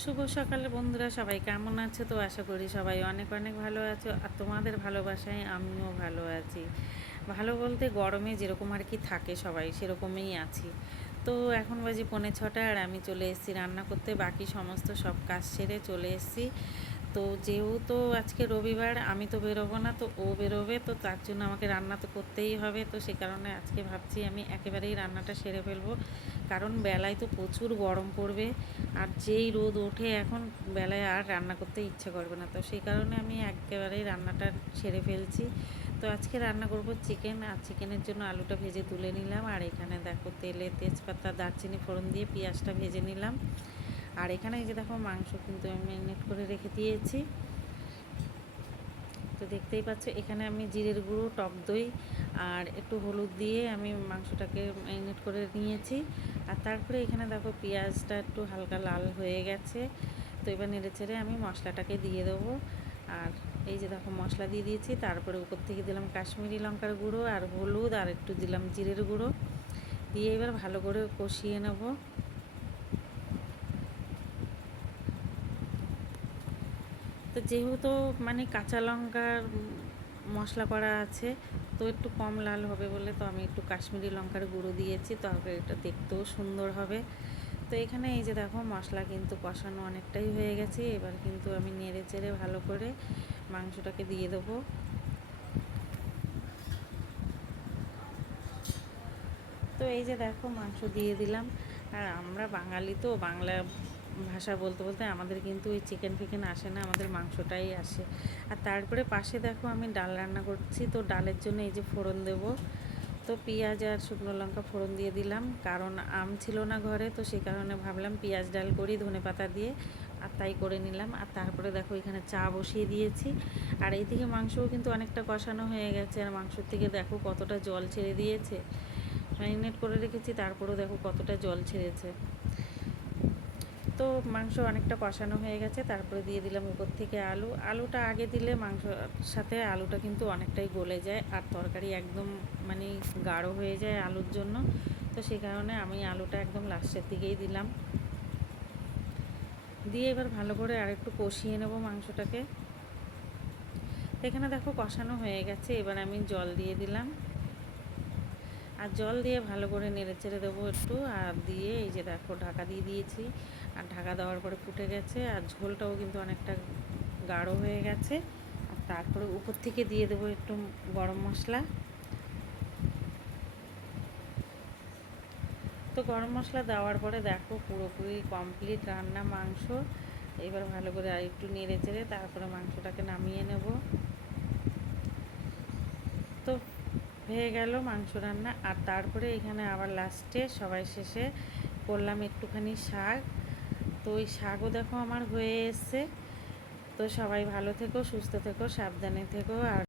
শুভ সকালে বন্ধুরা, সবাই কেমন আছে? তো আশা করি সবাই অনেক অনেক ভালো আছো, আর তোমাদের ভালোবাসায় আমিও ভালো আছি। ভালো বলতে গরমে যেরকম আর কি থাকে সবাই সেরকমই আছি। তো এখন বাজে 5:45 আর আমি চলে এসেছি রান্না করতে। বাকি সমস্ত সব কাজ সেরে চলে এসেছি। তো যেহেতু আজকে রবিবার, আমি তো বেরোবো না, তো ও বেরোবে, তো তার জন্য আমাকে রান্না তো করতেই হবে। তো সে কারণে আজকে ভাবছি আমি একেবারেই রান্নাটা সেরে ফেলবো, কারণ বেলায় তো প্রচুর গরম পড়বে, আর যেই রোদ ওঠে এখন বেলায় আর রান্না করতে ইচ্ছে করবে না। তো সেই কারণে আমি একেবারেই রান্নাটা সেরে ফেলছি। তো আজকে রান্না করব চিকেন, আর চিকেনের জন্য আলুটা ভেজে তুলে নিলাম। আর এখানে দেখো তেলে তেজপাতা দারচিনি ফোড়ন দিয়ে পেঁয়াজটা ভেজে নিলাম। আর এখানে এই যে দেখো মাংস কিন্তু আমি ম্যারিনেট করে রেখে দিয়েছি। তো দেখতেই পাচ্ছ এখানে আমি জিরের গুঁড়ো, টক দই আর একটু হলুদ দিয়ে আমি মাংসটাকে ম্যারিনেট করে নিয়েছি। আর তারপরে এখানে দেখো পেঁয়াজটা একটু হালকা লাল হয়ে গেছে। তো এবার নেড়ে চেড়ে আমি মশলাটাকে দিয়ে দেবো। আর এই যে দেখো মশলা দিয়ে দিয়েছি, তারপরে উপর থেকে দিলাম কাশ্মীরি লঙ্কার গুঁড়ো আর হলুদ, আর একটু দিলাম জিরের গুঁড়ো দিয়ে এবার ভালো করে কষিয়ে নেবো। তো যেহেতু মানে কাঁচা লঙ্কার মশলা করা আছে, তো একটু কম লাল হবে বলে তো আমি একটু কাশ্মীরি লঙ্কার গুঁড়ো দিয়েছি, তরকারিটা দেখতেও সুন্দর হবে। তো এখানে এই যে দেখো মশলা কিন্তু কষানো অনেকটাই হয়ে গেছে। এবার কিন্তু আমি নেড়ে চেড়ে ভালো করে মাংসটাকে দিয়ে দেবো। তো এই যে দেখো মাংস দিয়ে দিলাম। আর আমরা বাঙালি, তো বাংলা ভাষা বলতে বলতে আমাদের কিন্তু ওই চিকেন ফিকেন আসে না, আমাদের মাংসটাই আসে। আর তারপরে পাশে দেখো আমি ডাল রান্না করছি। তো ডালের জন্য এই যে ফোড়ন দেব। তো পেঁয়াজ আর শুকনো লঙ্কা ফোড়ন দিয়ে দিলাম, কারণ আম ছিল না ঘরে, তো সেই কারণে ভাবলাম পেঁয়াজ ডাল করি ধনে পাতা দিয়ে, আর তাই করে নিলাম। আর তারপরে দেখো এখানে চা বসিয়ে দিয়েছি। আর এইদিকে মাংসও কিন্তু অনেকটা কষানো হয়ে গেছে, আর মাংসর থেকে দেখো কতটা জল ছেড়ে দিয়েছে। ম্যারিনেট করে রেখেছি, তারপরেও দেখো কতটা জল ছেড়েছে। তো মাংস অনেকটা কষানো হয়ে গেছে, তারপরে দিয়ে দিলাম উপর থেকে আলুটা আগে দিলে মাংসর সাথে আলুটা কিন্তু অনেকটাই গলে যায়, আর তরকারি একদম মানে গাঢ় হয়ে যায় আলুর জন্য। তো সেই কারণে আমি আলুটা একদম লাস্টের দিকেই দিলাম। দিয়ে এবার ভালো করে আরেকটু কষিয়ে নেব মাংসটাকে। এখানে দেখো কষানো হয়ে গেছে, এবার আমি জল দিয়ে দিলাম। আর জল দিয়ে ভালো করে নেড়ে চেড়ে দেবো একটু, আর দিয়ে এই যে দেখো ঢাকা দিয়ে দিয়েছি। আর ঢাকা দেওয়ার পরে ফুটে গেছে, আর ঝোলটাও কিন্তু অনেকটা গাঢ় হয়ে গেছে। আর তারপরে উপর থেকে দিয়ে দেবো একটু গরম মশলা। তো গরম মশলা দেওয়ার পরে দেখো পুরোপুরি কমপ্লিট রান্না মাংস। এবার ভালো করে আর একটু নেড়ে চেড়ে তারপরে মাংসটাকে নামিয়ে নেব। তো হয়ে গেল মাংস রান্না। আর তারপরে এখানে আবার লাস্টে সবাই শেষে করলাম একটুখানি শাক। তো ওই শাকও দেখো আমার হয়ে এসছে। তো সবাই ভালো থেকো, সুস্থ থেকো, সাবধানে থেকো। আর